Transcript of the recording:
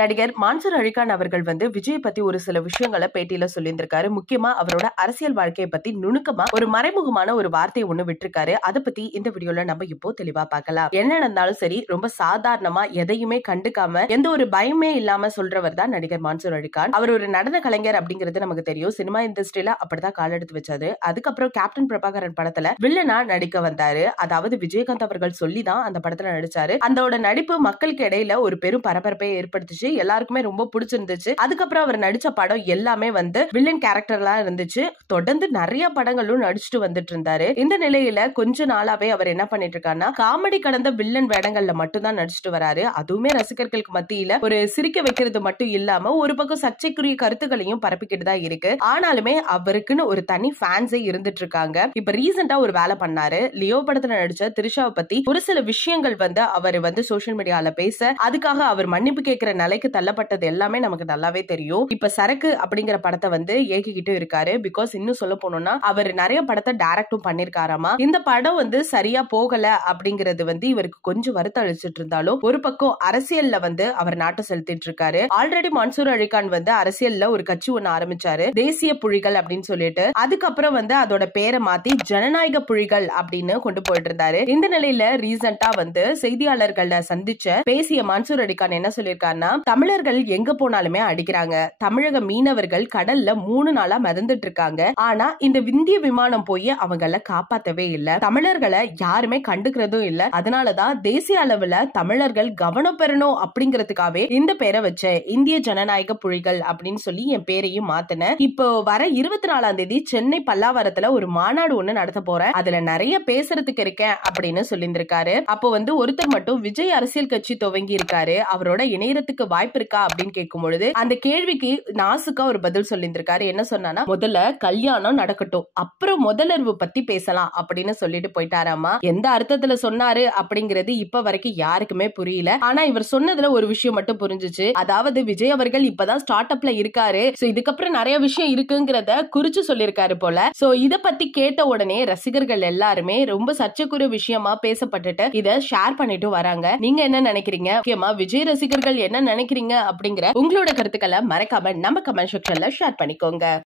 நடிகர் மான்சூர் அலிகான் அவர்கள் விஜய் பத்தி ஒரு சில விஷயங்களை பேட்டியில சொல்லியிருந்திருக்காரு. முக்கியமா அவரோட அரசியல் வாழ்க்கையை பத்தி நுணுக்கமா ஒரு மறைமுகமான ஒரு வார்த்தையை ஒண்ணு விட்டுருக்காரு. அதை பத்தி இந்த வீடியோல நம்ம இப்போ தெளிவா பார்க்கலாம். என்ன நடந்தாலும் சரி ரொம்ப சாதாரணமா எதையுமே கண்டுக்காம எந்த ஒரு பயமே இல்லாம சொல்றவர் தான் நடிகர் மான்சூர் அலிகான். அவர் ஒரு நடன கலைஞர் அப்படிங்கிறது நமக்கு தெரியும். சினிமா இண்டஸ்ட்ரியில அப்படிதான் கால் எடுத்து வச்சாரு. அதுக்கப்புறம் கேப்டன் பிரபாகரன் படத்துல வில்லனா நடிக்க வந்தாரு. அதாவது விஜயகாந்த் அவர்கள் சொல்லிதான் அந்த படத்துல நடிச்சாரு. அதோட நடிப்பு மக்களுக்கு இடையில ஒரு பெரும் பரபரப்பை ஏற்படுத்துச்சு. எல்லாருக்குமே ரொம்ப பிடிச்சிருந்துச்சு. அதுக்கப்புறம் அவர் நடிச்ச படம் எல்லாமே வில்லன் கேரக்டர்லாம் இருந்துச்சு. தொடர்ந்து நிறைய படங்களும் நடிச்சுட்டு வந்துட்டு இருந்தாரு. இந்த நிலையில கொஞ்ச நாளாவே அவர் என்ன பண்ணிட்டு இருக்காருன்னா காமெடி கடந்த வில்லன் வேடங்கள்ல மட்டும் தான் நடிச்சுட்டு வராரு. அதுவுமே ரசிகர்களுக்கு மத்தியில ஒரு சிரிக்க வைக்கிறது மட்டும் இல்லாம ஒரு பக்கம் சர்ச்சைக்குரிய கருத்துக்களையும் பரப்பிக்கிட்டு தான் இருக்கு. ஆனாலுமே அவருக்குன்னு ஒரு தனி ஃபேன்ஸே இருந்துட்டு இருக்காங்க. இப்ப ரீசெண்டா ஒரு வேலை பண்ணாரு. லியோ படத்துல நடிச்ச திரிஷாவை பத்தி ஒரு சில விஷயங்கள் அவர் சோசியல் மீடியால பேச அதுக்காக அவர் மன்னிப்பு கேட்கிற நிலைக்கு தள்ளப்பட்டது எல்லாமே நமக்கு நல்லாவே தெரியும். இப்ப சரக்கு அப்படிங்கிற படத்தை ஏகிக்கிட்டு இருக்காரு. பிகாஸ் இன்னும் சொல்ல போனோம்னா அவர் நிறைய படத்தை டைரக்டும் பண்ணிருக்காராமா. இந்த படம் சரியா போகல அப்படிங்கிறது இவருக்கு கொஞ்சம் வருத்தம் அளிச்சிட்டு இருந்தாலும் ஒரு பக்கம் அரசியல்ல அவர் நாட்டை செலுத்திட்டு இருக்காரு. ஆல்ரெடி மான்சூர் அலிகான் அரசியல்ல ஒரு கட்சி ஒண்ணு ஆரம்பிச்சாரு, தேசிய புலிகள் அப்படின்னு சொல்லிட்டு. அதுக்கப்புறம் அதோட பேரை மாத்தி ஜனநாயக புலிகள் அப்படின்னு கொண்டு போயிட்டு இருந்தாரு. இந்த நிலையில ரீசெண்டா செய்தியாளர்களை சந்திச்ச பேசிய மான்சூர் அலிகான் என்ன சொல்லியிருக்காருன்னா, தமிழர்கள் எங்க போனாலுமே அடிக்கிறாங்க. தமிழக மீனவர்கள் கடல்ல 3 நாளா மிதந்துட்டு இருக்காங்க. ஆனா இந்த இந்திய விமானம் போய் அவங்கள காப்பாத்தவே இல்ல. தமிழர்களை யாருமே கண்டுக்கிறதும் இல்ல. அதனாலதான் தேசிய அளவுல தமிழர்கள் கவனம் பெறணும் அப்படிங்கறதுக்காகவே இந்த பேரை வச்ச இந்திய ஜனநாயக புலிகள் அப்படின்னு சொல்லி என் பேரையும் மாத்தின. இப்போ வர 24ஆம் தேதி சென்னை பல்லாவரத்துல ஒரு மாநாடு ஒண்ணு நடத்த போறேன். அதுல நிறைய பேசுறதுக்கு இருக்கேன் அப்படின்னு சொல்லியிருந்திருக்காரு. அப்போ ஒருத்தர் மட்டும் விஜய் அரசியல் கட்சி துவங்கி இருக்காரு, அவரோட இணையறதுக்கு வாய்ப்பு இருக்கா அப்படின்னு கேட்கும் பொழுது அந்த கேள்விக்கு நாசுக்கா ஒரு பதில் சொல்லியிருந்திருக்காரு. என்ன சொன்னா, முதல்ல கல்யாணம் நடக்கட்டும், அப்புறம் முதலர்வு பத்தி பேசலாம் அப்படின்னு சொல்லிட்டு போயிட்டாராமா. எந்த அர்த்தத்துல சொன்னாரு அப்படிங்கிறது இப்ப வரைக்கும் யாருக்குமே புரியல. ஆனா இவர் சொன்னதுல ஒரு விஷயம் மட்டும் புரிஞ்சுச்சு. அதாவது விஜய் அவர்கள் இப்பதான் ஸ்டார்ட் அப்ல இருக்காரு, இதுக்கப்புறம் நிறைய விஷயம் இருக்குங்கிறத குறிச்சு சொல்லியிருக்காரு போல. சோ இத பத்தி கேட்ட உடனே ரசிகர்கள் எல்லாருமே ரொம்ப சர்ச்சைக்குரிய விஷயமா பேசப்பட்டுட்டு இத ஷேர் பண்ணிட்டு வராங்க. நீங்க என்ன நினைக்கிறீங்க? முக்கியமா விஜய் ரசிகர்கள் என்ன நினைக்கிறீங்க அப்படிங்கிற உங்களோட கருத்துக்களை மறக்காம நம்ம கமெண்ட் செக்ஷன்ல ஷேர் பண்ணிக்கோங்க.